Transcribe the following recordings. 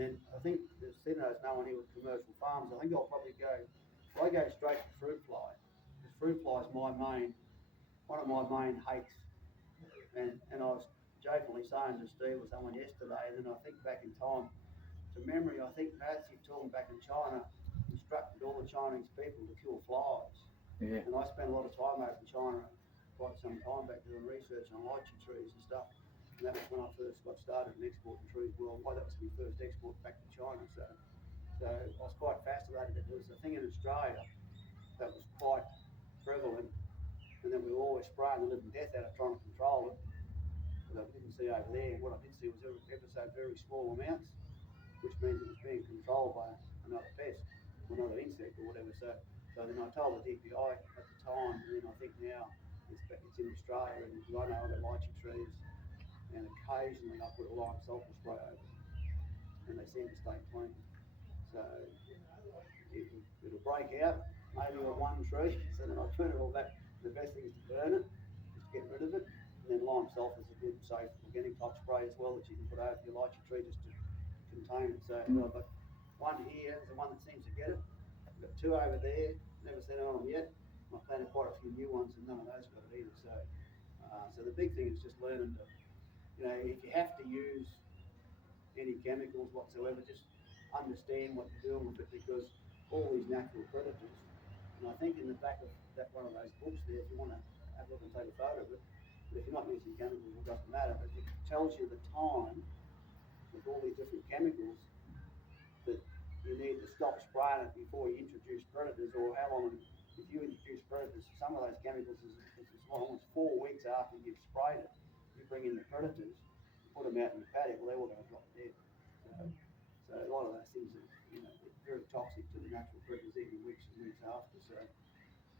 then I think there's no one here with commercial farms. I think I'll probably go straight to fruit fly. Because fruit fly is one of my main hates. And I was jokingly saying to Steve or someone yesterday, and then I think back in time, to memory, I think Matthew Tong back in China instructed all the Chinese people to kill flies. Yeah. And I spent a lot of time over in China quite some time back doing research on lychee trees and stuff. And that was when I first got started in exporting trees worldwide. That was my first export back to China. So I was quite fascinated. There was a thing in Australia that was quite prevalent, and then we were always spraying the living death out of trying to control it. But I didn't see over there. What I did see was ever so very small amounts, which means it was being controlled by another pest, or another insect or whatever. So then I told the DPI at the time, and then I think now it's in Australia, and I know I've got lychee trees, and occasionally I put a lime sulphur spray over them, and they seem to stay clean. So it'll break out, maybe on one tree, so then I'll turn it all back. The best thing is to burn it, just to get rid of it. And then lime sulphur is a good, safe organic type spray as well that you can put over your lychee tree just to contain it. So I've got one here, the one that seems to get it. I've got two over there, never seen on them yet. I've planted quite a few new ones, and none of those got it either. So the big thing is just learning to, if you have to use any chemicals whatsoever, just understand what you're doing with it, because all these natural predators, and I think in the back of that one of those books there, if you want to have a look and take a photo of it, but if you're not using chemicals, it doesn't matter, but it tells you the time with all these different chemicals that you need to stop spraying it before you introduce predators, or how long, if you introduce predators, some of those chemicals is as long as 4 weeks after you've sprayed it, you bring in the predators, put them out in the paddock, well, they're all going to drop dead. So a lot of those things are, very toxic to the natural predators even weeks and weeks after. So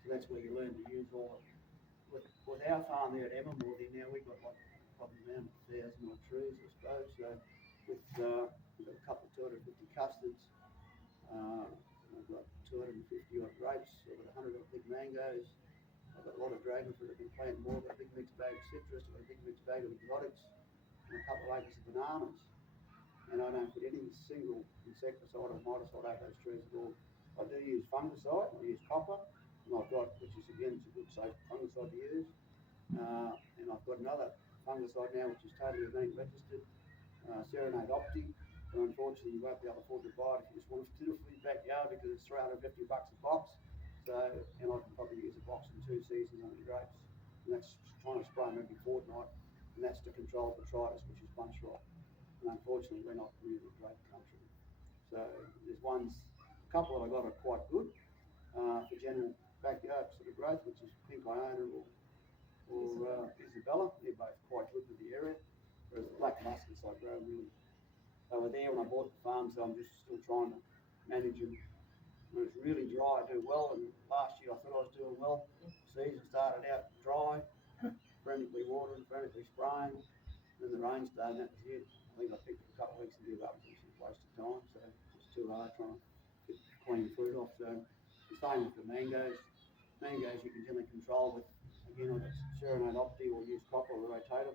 that's where you learn to use all of it. With our farm there at Emmermore, now we've got like probably around 1,000 odd trees, I suppose. So we've got a couple of 250 custards. I've got 250 odd grapes. I've got 100 odd big mangoes. I've got a lot of dragon fruit. I've been planting more. I've got a big mixed bag of citrus. I've got a big mixed bag of exotics, and a couple of acres of bananas. And I don't put any single insecticide or miticide over those trees at all. I do use fungicide. I use copper, and I've got, which is again, it's a good safe fungicide to use. And I've got another fungicide now, which is totally organic registered, Serenade Opti. But unfortunately, you won't be able to afford to buy it if you just want to do it for your backyard, because it's $350 a box. So, and I can probably use a box in 2 seasons on the grapes. And that's trying to spray them every fortnight, and that's to control botrytis, which is bunch rot. And unfortunately, we're not really a great country. So there's a couple that I got are quite good for general backyard sort of growth, which is Pink Iona or Isabella. They're both quite good for the area. Whereas the black muskets I grow really over there when I bought the farm, so I'm just still trying to manage them. When it's really dry, I do well, and last year I thought I was doing well. Season started out dry, frantically watering, frantically spraying, then the rain started, and that was it. I think I picked it a couple of weeks and gave up. It was just a waste of time, so it's too hard trying to get clean fruit off. So the same with the mangoes. Mangoes you can generally control with, again, I've got Serenade Opti or use copper or rotate them.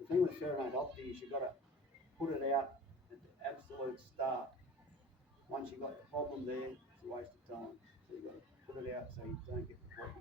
The thing with Serenade Opti is you've got to put it out at the absolute start. Once you've got the problem there, it's a waste of time. So you've got to put it out so you don't get the problem.